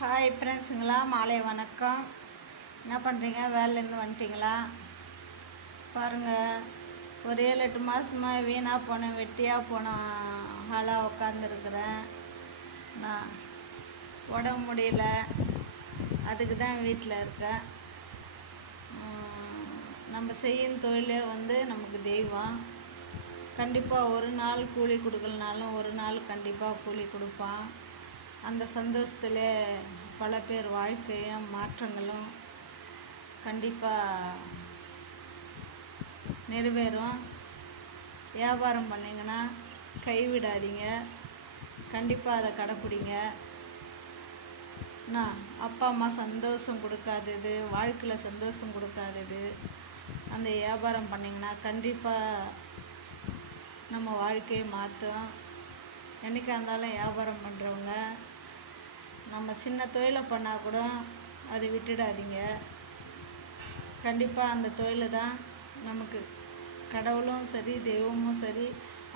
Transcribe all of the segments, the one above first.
Hi ஃப்ரெண்ட்ஸுங்களா, மாலை வணக்கம். என்ன பண்ணுறீங்க? வேலையிலேருந்து வந்துட்டிங்களா? பாருங்கள், ஒரு 7-8 மாதமாக வீணாக போனேன், வெட்டியாக போன ஆளாக உட்காந்துருக்குறேன். நான் உடம்பு முடியல, அதுக்கு தான் வீட்டில் இருக்கேன். நம்ம செய்யும் தொழிலே நமக்கு தெய்வம். கண்டிப்பாக ஒரு நாள் கூலி கொடுக்கலனாலும் ஒரு நாள் கண்டிப்பாக கூலி கொடுப்பான். அந்த சந்தோஷத்தில் பல பேர் வாழ்க்கையும் மாற்றங்களும் கண்டிப்பாக நிறைவேறும். வியாபாரம் பண்ணிங்கன்னா கைவிடாதீங்க, கண்டிப்பாக அதை கடைப்பிடிங்க. அப்பா அம்மா சந்தோஷம் கொடுக்காதது, வாழ்க்கையில் சந்தோஷம் கொடுக்காதது அந்த வியாபாரம் பண்ணிங்கன்னா கண்டிப்பாக நம்ம வாழ்க்கையை மாற்றும். என்றைக்காக இருந்தாலும் வியாபாரம் பண்ணுறவங்க நம்ம சின்ன தொழிலை பண்ணால் கூட அதை விட்டுடாதீங்க. கண்டிப்பாக அந்த தொழில் தான் நமக்கு கடவுளும் சரி, தெய்வமும் சரி,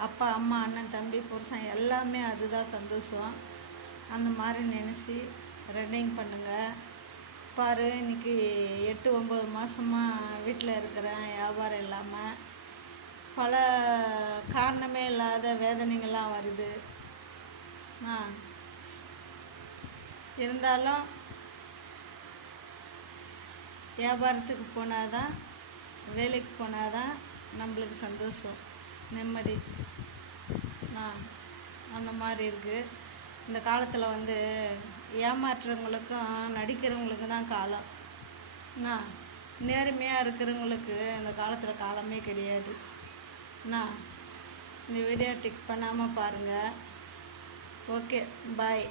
அப்பா அம்மா அண்ணன் தம்பி புருஷன் எல்லாமே அதுதான் சந்தோஷம். அந்த மாதிரி நினச்சி ரன்னிங் பண்ணுங்கள். பாரு, இன்றைக்கி 8-9 மாதமாக வீட்டில் இருக்கிறேன், வியாபாரம் இல்லாமல். பல காரணமே இல்லாத வேதனைகள்லாம் வருது. இருந்தாலும் வியாபாரத்துக்கு போனால் தான், வேலைக்கு போனால் தான் நம்மளுக்கு சந்தோஷம், நிம்மதி. அந்த மாதிரி இருக்குது. இந்த காலத்தில் ஏமாற்றுறவங்களுக்கும் நடிக்கிறவங்களுக்கும் தான் காலம். நேர்மையாக இருக்கிறவங்களுக்கு இந்த காலத்தில் காலமே கிடையாது. இந்த வீடியோ டிக் பண்ணாமல் பாருங்கள். ஓகே, பாய்.